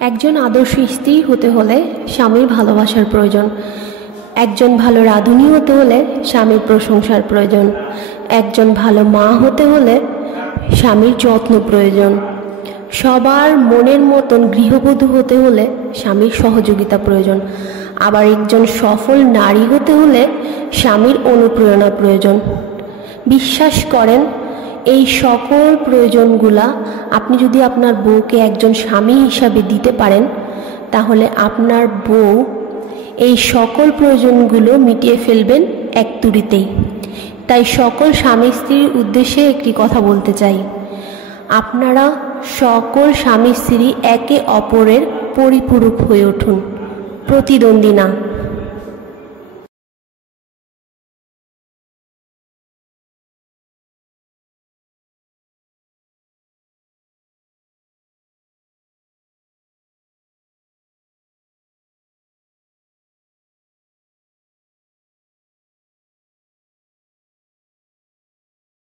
একজন আদর্শ স্ত্রী হতে হলে স্বামীর ভালোবাসার প্রয়োজন। একজন ভালো রাঁধুনি হতে হলে স্বামীর প্রশংসার প্রয়োজন। একজন ভালো মা হতে হলে স্বামীর যত্ন প্রয়োজন। সবার মনের মতন গৃহবধূ হতে হলে স্বামীর সহযোগিতা প্রয়োজন। আবার একজন সফল নারী হতে হলে স্বামীর অনুপ্রেরণা প্রয়োজন। বিশ্বাস করেন, এই সকল প্রয়োজনগুলা আপনি যদি আপনার বউকে একজন স্বামী হিসাবে দিতে পারেন, তাহলে আপনার বউ এই সকল প্রয়োজনগুলো মিটিয়ে ফেলবেন এক তুড়িতেই। তাই সকল স্বামী স্ত্রীর উদ্দেশ্যে একটি কথা বলতে চাই, আপনারা সকল স্বামী স্ত্রী একে অপরের পরিপূরক হয়ে উঠুন, প্রতিদ্বন্দ্বী না।